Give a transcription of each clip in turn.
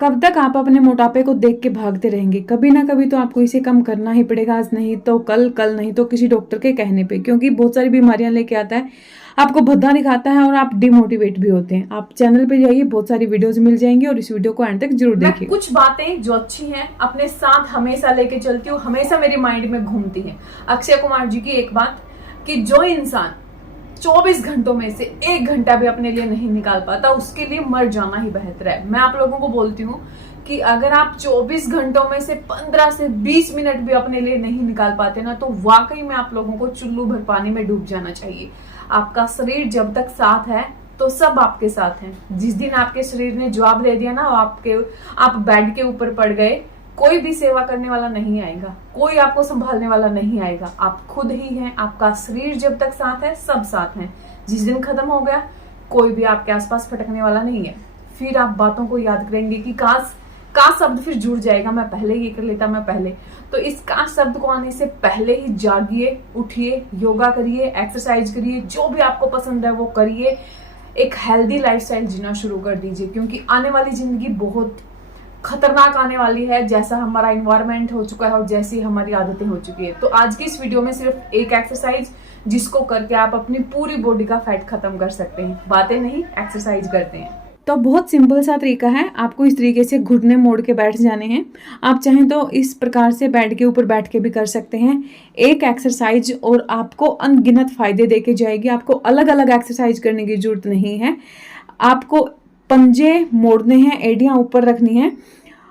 कब तक आप अपने मोटापे को देख के भागते रहेंगे? कभी ना कभी तो आपको इसे कम करना ही पड़ेगा। आज नहीं तो कल, कल नहीं तो किसी डॉक्टर के कहने पे, क्योंकि बहुत सारी बीमारियां लेके आता है, आपको भद्दा दिखाता है और आप डिमोटिवेट भी होते हैं। आप चैनल पे जाइए, बहुत सारी वीडियोस मिल जाएंगी और इस वीडियो को एंड तक जरूर मैं देखिएगा। कुछ बातें जो अच्छी हैं अपने साथ हमेशा लेके चलती हूँ, हमेशा मेरे माइंड में घूमती हैं। अक्षय कुमार जी की एक बात कि जो इंसान 24 घंटों में से 1 घंटा भी अपने लिए नहीं निकाल पाता, उसके लिए मर जाना ही बेहतर है। मैं आप लोगों को बोलती हूँ कि अगर आप 24 घंटों में से 15 से 20 मिनट भी अपने लिए नहीं निकाल पाते ना, तो वाकई में आप लोगों को चुल्लू भर पानी में डूब जाना चाहिए। आपका शरीर जब तक साथ है तो सब आपके साथ हैं। जिस दिन आपके शरीर ने जवाब दे दिया ना, आप बेड के ऊपर पड़ गए, कोई भी सेवा करने वाला नहीं आएगा, कोई आपको संभालने वाला नहीं आएगा। आप खुद ही हैं। आपका शरीर जब तक साथ है, सब साथ हैं। जिस दिन खत्म हो गया, कोई भी आपके आसपास फटकने वाला नहीं है। फिर आप बातों को याद करेंगे कि काश शब्द फिर जुड़ जाएगा, मैं पहले ये कर लेता, मैं पहले। तो इस काश शब्द को आने से पहले ही जागिए, उठिए, योगा करिए, एक्सरसाइज करिए, जो भी आपको पसंद है वो करिए। एक हेल्दी लाइफस्टाइल जीना शुरू कर दीजिए, क्योंकि आने वाली जिंदगी बहुत खतरनाक आने वाली है। जैसा हमारा इन्वायरमेंट हो चुका है और जैसी हमारी आदतें हो चुकी है। तो आज की इस वीडियो में सिर्फ एक एक्सरसाइज, जिसको करके आप अपनी पूरी बॉडी का फैट खत्म कर सकते हैं। बातें नहीं, एक्सरसाइज करते हैं। तो बहुत सिंपल सा तरीका है। आपको इस तरीके से घुटने मोड़ के बैठ जाने हैं। आप चाहें तो इस प्रकार से बेड के ऊपर बैठ के भी कर सकते हैं। एक एक्सरसाइज और आपको अनगिनत फायदे देके जाएगी। आपको अलग अलग एक्सरसाइज करने की जरूरत नहीं है। आपको पंजे मोड़ने हैं, एड़ियां ऊपर रखनी है,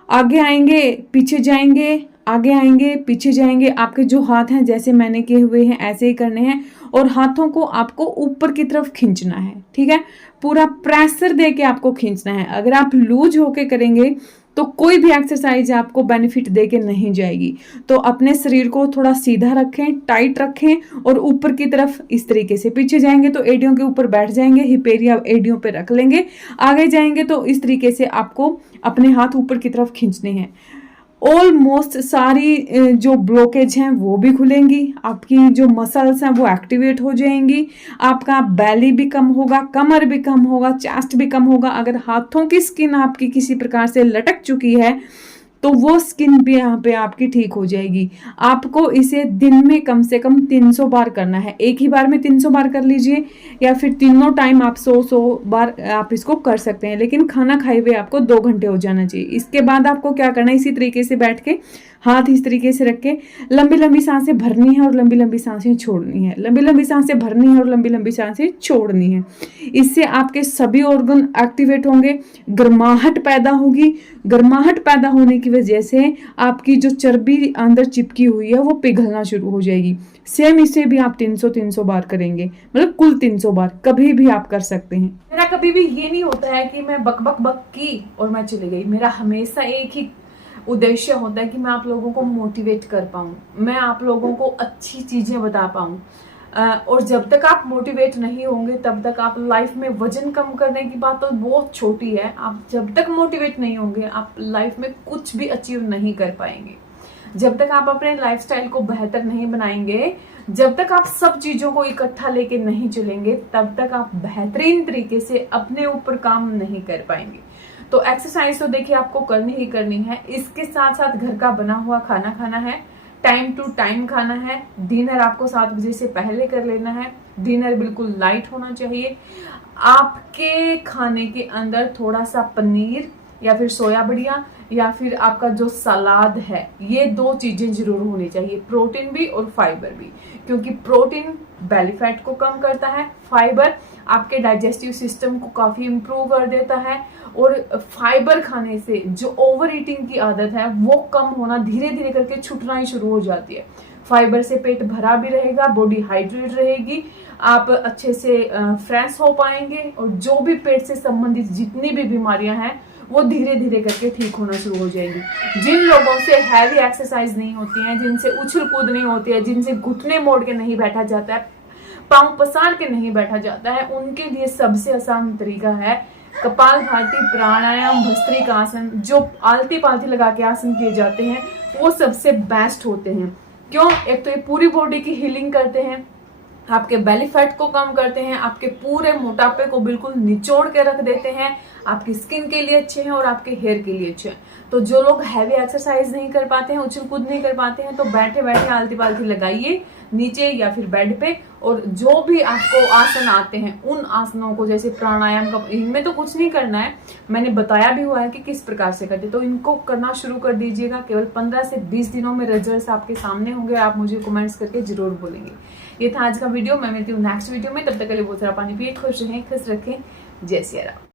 आगे आएंगे पीछे जाएंगे, आगे आएंगे पीछे जाएंगे। आपके जो हाथ हैं जैसे मैंने किए हुए हैं ऐसे ही करने हैं, और हाथों को आपको ऊपर की तरफ खींचना है। ठीक है, पूरा प्रेशर दे के आपको खींचना है। अगर आप लूज होके करेंगे तो कोई भी एक्सरसाइज आपको बेनिफिट दे के नहीं जाएगी। तो अपने शरीर को थोड़ा सीधा रखें, टाइट रखें, और ऊपर की तरफ इस तरीके से। पीछे जाएंगे तो एडियों के ऊपर बैठ जाएंगे, हिप एरिया एडियों पे रख लेंगे। आगे जाएंगे तो इस तरीके से आपको अपने हाथ ऊपर की तरफ खींचने हैं। ऑलमोस्ट सारी जो ब्लॉकेज हैं वो भी खुलेंगी, आपकी जो मसल्स हैं वो एक्टिवेट हो जाएंगी, आपका बैली भी कम होगा, कमर भी कम होगा, चेस्ट भी कम होगा। अगर हाथों की स्किन आपकी किसी प्रकार से लटक चुकी है तो वो स्किन भी यहाँ पे आपकी ठीक हो जाएगी। आपको इसे दिन में कम से कम 300 बार करना है। एक ही बार में 300 बार कर लीजिए, या फिर तीनों टाइम आप 100 बार आप इसको कर सकते हैं। लेकिन खाना खाए हुए आपको 2 घंटे हो जाना चाहिए। इसके बाद आपको क्या करना है, इसी तरीके से बैठ के हाथ इस तरीके से रख के लंबी लंबी सांसें भरनी है और लंबी लंबी सांसें छोड़नी है। लंबी लंबी सांसें भरनी है और लंबी लंबी सांसें छोड़नी है। इससे आपके सभी ऑर्गन एक्टिवेट होंगे, गर्माहट पैदा होगी। गर्माहट पैदा होने की वजह से आपकी जो चर्बी अंदर चिपकी हुई है वो पिघलना शुरू हो जाएगी। सेम इसे भी आप 300 बार करेंगे, मतलब कुल 300 बार कभी भी आप कर सकते हैं। मेरा कभी भी ये नहीं होता है कि मैं बक बक बक की और मैं चली गई। मेरा हमेशा एक ही उद्देश्य होता है कि मैं आप लोगों को मोटिवेट कर पाऊं, मैं आप लोगों को अच्छी चीजें बता पाऊं। और जब तक आप मोटिवेट नहीं होंगे तब तक आप लाइफ में वजन कम करने की बात तो बहुत छोटी है। आप जब तक मोटिवेट नहीं होंगे आप लाइफ में कुछ भी अचीव नहीं कर पाएंगे। जब तक आप अपने लाइफस्टाइल को बेहतर नहीं बनाएंगे, जब तक आप सब चीजों को इकट्ठा लेके नहीं चलेंगे, तब तक आप बेहतरीन तरीके से अपने ऊपर काम नहीं कर पाएंगे। तो एक्सरसाइज तो देखिए आपको करनी ही करनी है। इसके साथ साथ घर का बना हुआ खाना खाना है, टाइम टू टाइम खाना है। डिनर आपको 7 बजे से पहले कर लेना है। डिनर बिल्कुल लाइट होना चाहिए। आपके खाने के अंदर थोड़ा सा पनीर या फिर सोया बढ़िया या फिर आपका जो सलाद है, ये 2 चीजें जरूर होनी चाहिए, प्रोटीन भी और फाइबर भी। क्योंकि प्रोटीन बेली फैट को कम करता है, फाइबर आपके डाइजेस्टिव सिस्टम को काफी इंप्रूव कर देता है। और फाइबर खाने से जो ओवर ईटिंग की आदत है वो कम होना धीरे धीरे करके छूटना ही शुरू हो जाती है। फाइबर से पेट भरा भी रहेगा, बॉडी हाइड्रेट रहेगी, आप अच्छे से फ्रेश हो पाएंगे, और जो भी पेट से संबंधित जितनी भी बीमारियां हैं वो धीरे धीरे करके ठीक होना शुरू हो जाएगी। जिन लोगों से हैवी एक्सरसाइज नहीं होती है, जिनसे उछल कूद नहीं होती है, जिनसे घुटने मोड़ के नहीं बैठा जाता है, पांव पसार के नहीं बैठा जाता है, उनके लिए सबसे आसान तरीका है कपालभाति, प्राणायाम, भस्त्रिकासन। जो आलती पालती लगा के आसन किए जाते हैं वो सबसे बेस्ट होते हैं। क्यों? एक तो ये पूरी बॉडी की हीलिंग करते हैं, आपके बेली फैट को कम करते हैं, आपके पूरे मोटापे को बिल्कुल निचोड़ के रख देते हैं, आपकी स्किन के लिए अच्छे हैं और आपके हेयर के लिए अच्छे हैं। तो जो लोग हैवी एक्सरसाइज नहीं कर पाते हैं, उछल कूद नहीं कर पाते हैं, तो बैठे बैठे आलती पालती लगाइए नीचे या फिर बेड पे, और जो भी आपको आसन आते हैं उन आसनों को, जैसे प्राणायाम का, इनमें तो कुछ नहीं करना है, मैंने बताया भी हुआ है कि किस प्रकार से करते, तो इनको करना शुरू कर दीजिएगा। केवल 15 से 20 दिनों में रिजल्ट्स आपके सामने होंगे। आप मुझे कमेंट्स करके जरूर बोलेंगे। ये था आज का वीडियो। मैं मिलती हूँ नेक्स्ट वीडियो में। तब तक के लिए बहुत सारा पानी पिए, खुश रहें, खुश रखें। जय सिया राम।